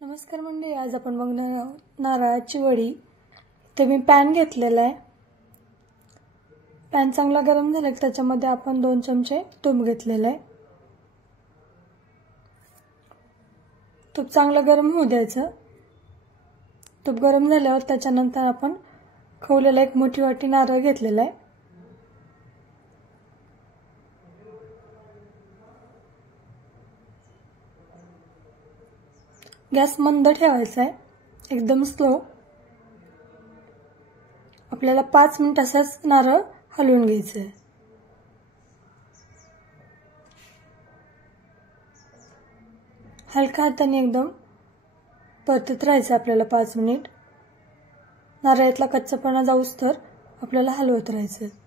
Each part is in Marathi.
नमस्कार मंडळी, आज आपण बघणार आहोत नारळाची वडी। ते मी पॅन घेतलेला आहे। पॅन चांगला गरम झाला की त्याच्यामध्ये आपण 2 चमचे तूप घेतलेले आहे। तूप चांगलं गरम होऊ द्यायचं। तूप गरम झाल्यावर त्याच्यानंतर आपण खवलेला एक मोठी वाटी नारळ घेतलेला आहे। गॅस मंद ठेवायचा आहे, एकदम स्लो। आपल्याला 5 मिनिट असंच नारळ हलवून घ्यायचं आहे। हलका हाताने एकदम परतत राहायचं आपल्याला 5 मिनिट। नारळातला कच्चापणा जाऊस तर आपल्याला हलवत राहायचं।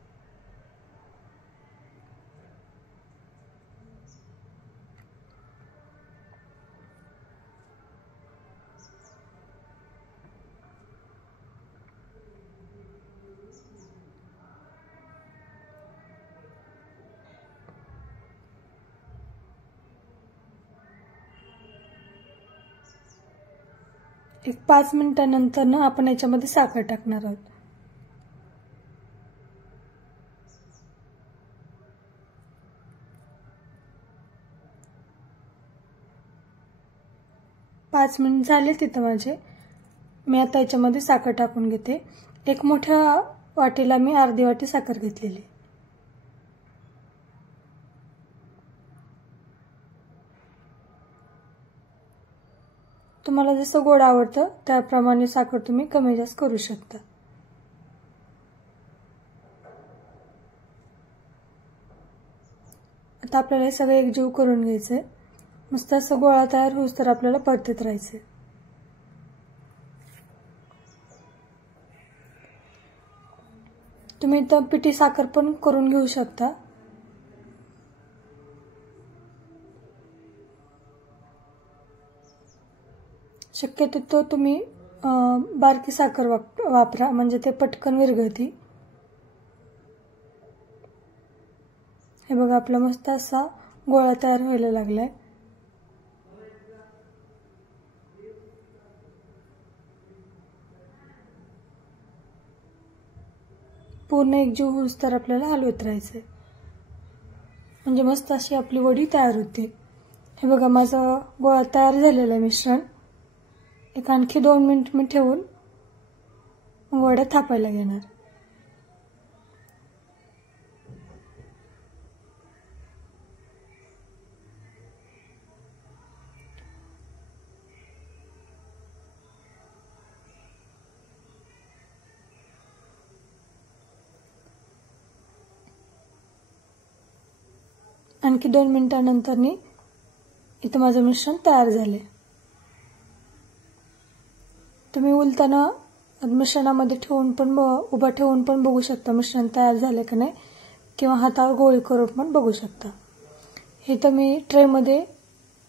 एक 5 मिनिटांनंतर ना आपण याच्यामध्ये साखर टाकणार आहोत। पाच मिनिट झाले तिथं माझे। मी आता याच्यामध्ये साखर टाकून घेते। एक मोठ्या वाटीला मी अर्धी वाटी साखर घेतलेली। तुम्हाला जसं गोड आवडतं त्याप्रमाणे साखर तुम्ही कमी जास्त करू शकता। आता आपल्याला हे सगळं एकजीव करून घ्यायचंय। मस्त असं गोळा तयार होऊस तर आपल्याला परतत राहायचंय। तुम्ही इथं पिठी साखर पण करून घेऊ शकता। शक्यतो तुम्ही बारकी साखर वापरा, म्हणजे ते पटकन विरघळते। हे बघा, आपला मस्त असा गोळा तयार व्हायला लागलाय। पूर्ण एकजीव होऊस तर आपल्याला हलवत राहायचंय, म्हणजे मस्त अशी आपली वडी तयार होते। हे बघा, माझं गोळा तयार झालेलं आहे मिश्रण। एक आणखी 2 मिनिट मी ठेवून वड्या थापायला घेणार। आणखी 2 मिनिटांनंतर इथं माझं मिश्रण तयार झाले। तुम्ही उलताना मिश्रणामध्ये ठेवून पण उभा ठेवून पण बघू शकता मिश्रण तयार झाले का नाही, किंवा हातावर गोळी करून पण बघू शकता। हे तर मी ट्रे मध्ये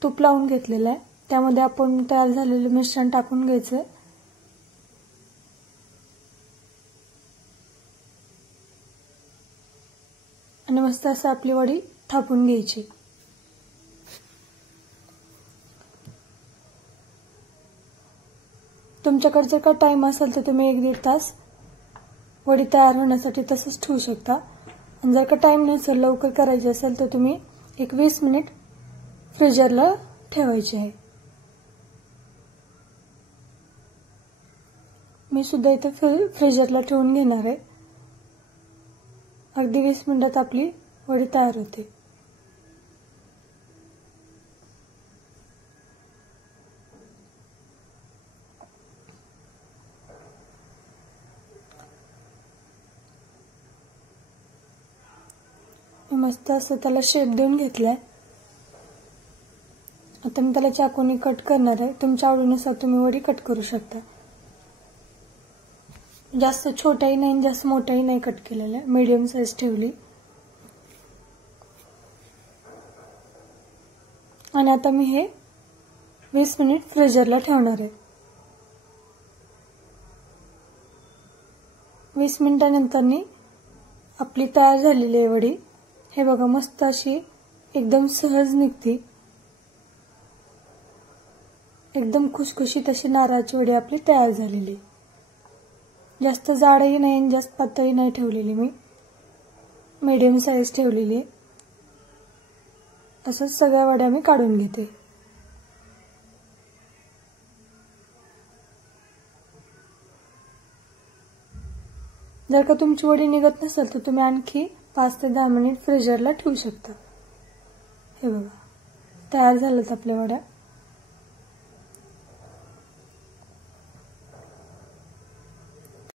तूप लावून घेतलेलं आहे, त्यामध्ये आपण तयार झालेलं मिश्रण टाकून घ्यायचं आणि मस्त असं आपली वडी थापून घ्यायची। तुमच्याकडे जर का टाइम असेल तर तुम्ही 1-1.5 तास वडी तयार होण्यासाठी तसंच ठेवू शकता। आणि जर का टाइम नसेल, लवकर करायची असेल तर तुम्ही एक 20 मिनिट फ्रीजरला ठेवायचे आहे। मी सुद्धा इथे फ्रीजरला ठेवून घेणार आहे। अगदी 20 मिनिटात आपली वडी तयार होते। मस्त असं त्याला शेप देऊन घेतलाय। आता मी त्याला चाकूने कट करणार आहे। तुमच्या आवडीनुसार तुम्ही वडी कट करू शकता। जास्त छोटाही नाही, जास्त मोठाही नाही कट केलेला आहे, मीडियम साईज ठेवली। आणि आता मी हे 20 मिनिट फ्रीजरला ठेवणार आहे। 20 मिनिटांनंतर आपली तयार झालेली आहे वडी। हे बघा, मस्त अशी एकदम सहज निघते। एकदम खुसखुशीत अशी नारळाची वडी आपली तयार झालेली. जास्त जाडही नाही आणि जास्त पातळही नाही ठेवलेली, मी मीडियम साईज ठेवलेली. असंच सगळ्या वड्या मी काढून घेते. जर का तुमची वडी निघत नसेल तर तुम्ही आणखी 5 ते 10 मिनिट फ्रीजरला ठेवू शकता. हे बघा, तयार झाल्यात आपल्या वड्या.